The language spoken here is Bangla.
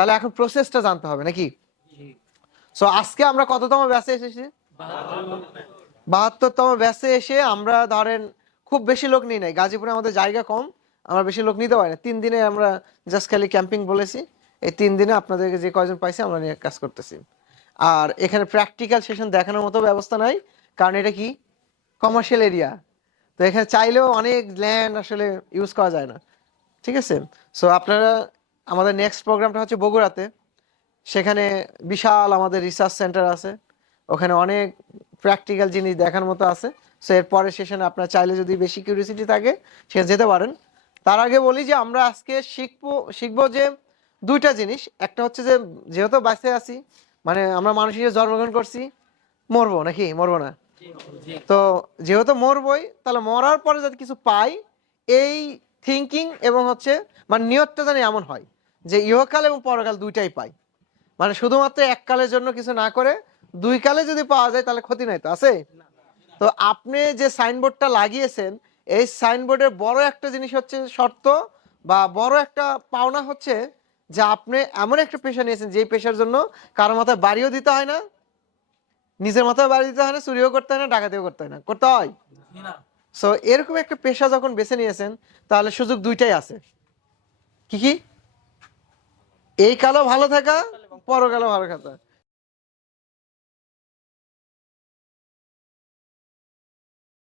তাহলে এখন প্রসেসটা জানতে হবে, নাকি? সো আজকে আমরা কততম ব্যাচে এসেছি? বাহাত্তরতম ব্যাচে এসে আমরা ধরেন খুব বেশি লোক নিই নাই। গাজীপুরে আমাদের জায়গা কম, আমরা বেশি লোক নিতে পারি না। তিন দিনে আমরা জাস্ট খালি ক্যাম্পিং বলেছি। এই তিন দিনে আপনাদেরকে যে কয়জন পাইছি আমরা নিয়ে কাজ করতেছি। আর এখানে প্র্যাকটিক্যাল সেশন দেখানোর মতো ব্যবস্থা নাই, কারণ এটা কি? কমার্শিয়াল এরিয়া তো এখানে চাইলেও অনেক ল্যান্ড আসলে ইউজ করা যায় না। ঠিক আছে? সো আপনারা আমাদের নেক্সট প্রোগ্রামটা হচ্ছে বগুড়াতে। সেখানে বিশাল আমাদের রিসার্চ সেন্টার আছে। ওখানে অনেক প্র্যাকটিক্যাল জিনিস দেখার মতো আছে। সো এর পরের সেশনে আপনার চাইলে যদি বেশি কিউরিয়াসিটি থাকে, সেখানে যেতে পারেন। তার আগে বলি যে, আমরা আজকে শিখব শিখব যে দুইটা জিনিস। একটা হচ্ছে যে, যেহেতু বাসে আছি মানে আমরা মানুষ হিসেবে জন্মগ্রহণ করছি, মরবো নাকি? মরবো না। তো যেহেতু মরবই, তাহলে মরার পরে যদি কিছু পাই, এই থিঙ্কিং এবং হচ্ছে মানে নিয়তটা জানি এমন হয়। যে ইহকাল এবং পরকাল দুইটাই পাই। মানে শুধুমাত্র এক কালের জন্য কিছু না করে দুই কালে যদি পাওয়া যায় তাহলে ক্ষতি নাই তো আছে? তো আপনি যে সাইনবোর্ডটা লাগিয়েছেন এই সাইনবোর্ডের বড় একটা জিনিস হচ্ছে শর্ত বা বড় একটা পাওনা হচ্ছে যে আপনি এমন একটা পেশা নিয়েছেন যেই পেশার জন্য কারও মাথায় বাড়িও দিতে হয় না নিজের মাথায় বাড়ি দিতে হয় না চুরিও করতে হয় না ডাকাতিও করতে হয় না করতে হয়? সো এরকম একটা পেশা যখন বেছে নিয়েছেন তাহলে সুযোগ দুইটাই আছে। কি কি? এই কালো ভালো থাকা পরকালো ভালো থাকা।